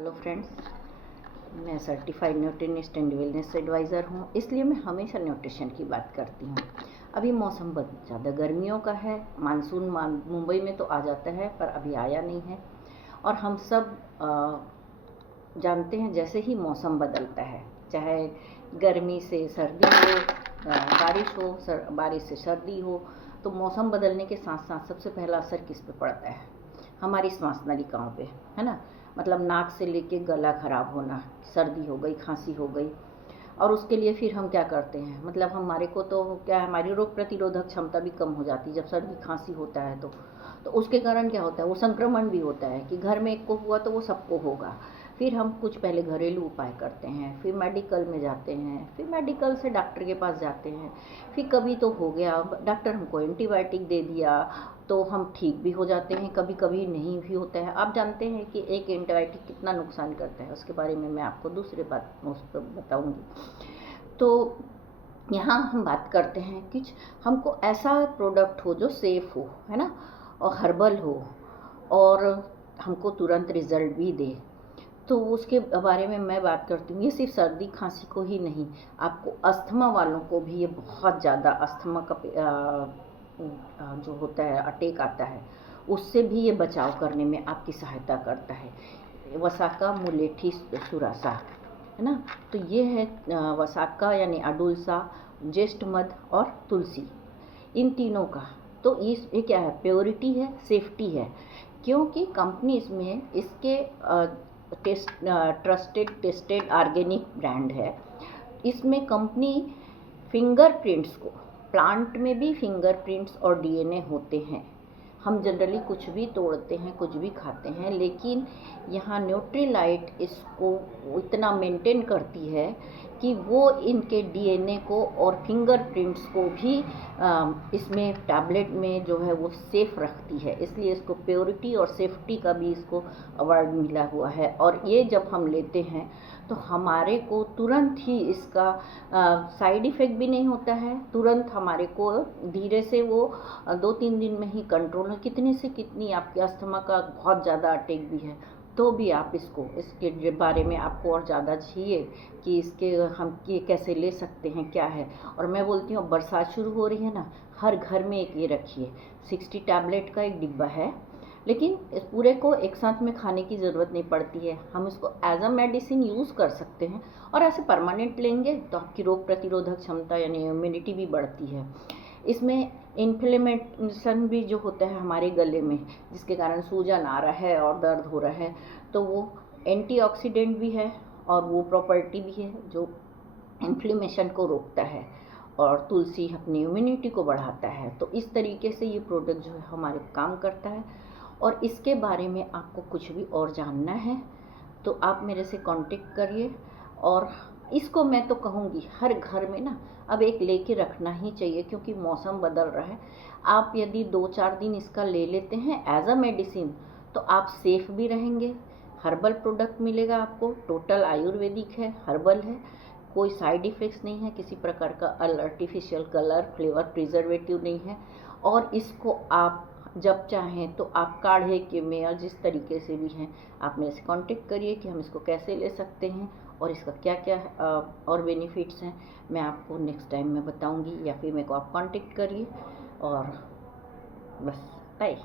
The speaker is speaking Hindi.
हेलो फ्रेंड्स, मैं सर्टिफाइड न्यूट्रिनिस्ट एंड वेलनेस एडवाइज़र हूँ, इसलिए मैं हमेशा न्यूट्रिशन की बात करती हूँ। अभी मौसम बहुत ज़्यादा गर्मियों का है। मानसून मुंबई में तो आ जाता है, पर अभी आया नहीं है। और हम सब जानते हैं, जैसे ही मौसम बदलता है, चाहे गर्मी से सर्दी हो, बारिश हो, बारिश से सर्दी हो, तो मौसम बदलने के साथ साथ सबसे पहला असर किस पे पड़ता है? हमारी श्वास नलिकाओं पे, है ना। मतलब नाक से लेके गला खराब होना, सर्दी हो गई, खांसी हो गई। और उसके लिए फिर हम क्या करते हैं, मतलब हमारे को तो क्या है, हमारी रोग प्रतिरोधक क्षमता भी कम हो जाती है जब सर्दी खांसी होता है। तो उसके कारण क्या होता है, वो संक्रमण भी होता है कि घर में एक को हुआ तो वो सबको होगा। फिर हम कुछ पहले घरेलू उपाय करते हैं, फिर मेडिकल में जाते हैं, फिर मेडिकल से डॉक्टर के पास जाते हैं। फिर कभी तो हो गया, डॉक्टर हमको एंटीबायोटिक दे दिया तो हम ठीक भी हो जाते हैं, कभी कभी नहीं भी होता है। आप जानते हैं कि एक एंटीबायोटिक कितना नुकसान करता है, उसके बारे में मैं आपको दूसरे बात उस पर बताऊँगी। तो यहाँ हम बात करते हैं कि हमको ऐसा प्रोडक्ट हो जो सेफ़ हो, है ना, और हर्बल हो, और हमको तुरंत रिज़ल्ट भी दे। तो उसके बारे में मैं बात करती हूँ। ये सिर्फ सर्दी खांसी को ही नहीं, आपको अस्थमा वालों को भी ये बहुत ज़्यादा अस्थमा का जो होता है, अटैक आता है, उससे भी ये बचाव करने में आपकी सहायता करता है। वसाका मुलेठी सुरासा, है ना। तो ये है वसाका यानी अडुलसा, ज्येष्ठ मध और तुलसी, इन तीनों का। तो ये क्या है, प्योरिटी है, सेफ्टी है, क्योंकि कंपनी इसमें इसके टेस्टेड ऑर्गेनिक ब्रांड है। इसमें कंपनी फिंगरप्रिंट्स को, प्लांट में भी फिंगरप्रिंट्स और डीएनए होते हैं। हम जनरली कुछ भी तोड़ते हैं, कुछ भी खाते हैं, लेकिन यहाँ न्यूट्रीलाइट इसको इतना मेंटेन करती है कि वो इनके डीएनए को और फिंगरप्रिंट्स को भी इसमें टैबलेट में जो है वो सेफ़ रखती है। इसलिए इसको प्योरिटी और सेफ्टी का भी इसको अवार्ड मिला हुआ है। और ये जब हम लेते हैं तो हमारे को तुरंत ही इसका साइड इफ़ेक्ट भी नहीं होता है। तुरंत हमारे को धीरे से वो 2-3 दिन में ही कंट्रोल है। कितने से कितनी आपके अस्थमा का बहुत ज़्यादा अटैक भी है, तो भी आप इसके बारे में आपको और ज़्यादा चाहिए कि इसके हम ये कैसे ले सकते हैं, क्या है। और मैं बोलती हूँ, बरसात शुरू हो रही है ना, हर घर में एक ये रखिए। 60 टैबलेट का एक डिब्बा है, लेकिन इस पूरे को एक साथ में खाने की ज़रूरत नहीं पड़ती है। हम इसको एज अ मेडिसिन यूज़ कर सकते हैं, और ऐसे परमानेंट लेंगे तो आपकी रोग प्रतिरोधक क्षमता यानी इम्यूनिटी भी बढ़ती है। इसमें इन्फ्लेमेशन भी जो होता है हमारे गले में, जिसके कारण सूजन आ रहा है और दर्द हो रहा है, तो वो एंटीऑक्सीडेंट भी है, और वो प्रॉपर्टी भी है जो इन्फ्लेमेशन को रोकता है। और तुलसी अपनी इम्यूनिटी को बढ़ाता है। तो इस तरीके से ये प्रोडक्ट जो है हमारे काम करता है। और इसके बारे में आपको कुछ भी और जानना है तो आप मेरे से कांटेक्ट करिए। और इसको मैं तो कहूँगी हर घर में ना अब एक लेके रखना ही चाहिए, क्योंकि मौसम बदल रहा है। आप यदि 2-4 दिन इसका ले लेते हैं एज अ मेडिसिन, तो आप सेफ भी रहेंगे। हर्बल प्रोडक्ट मिलेगा आपको, टोटल आयुर्वेदिक है, हर्बल है, कोई साइड इफ़ेक्ट्स नहीं है, किसी प्रकार का आर्टिफिशियल कलर, फ्लेवर, प्रिजर्वेटिव नहीं है। और इसको आप जब चाहें तो आप काढ़े के में या जिस तरीके से भी हैं, आप मेरे से कांटेक्ट करिए कि हम इसको कैसे ले सकते हैं और इसका क्या क्या और बेनिफिट्स हैं। मैं आपको नेक्स्ट टाइम में बताऊंगी, या फिर मेरे को आप कांटेक्ट करिए। और बस, बाय।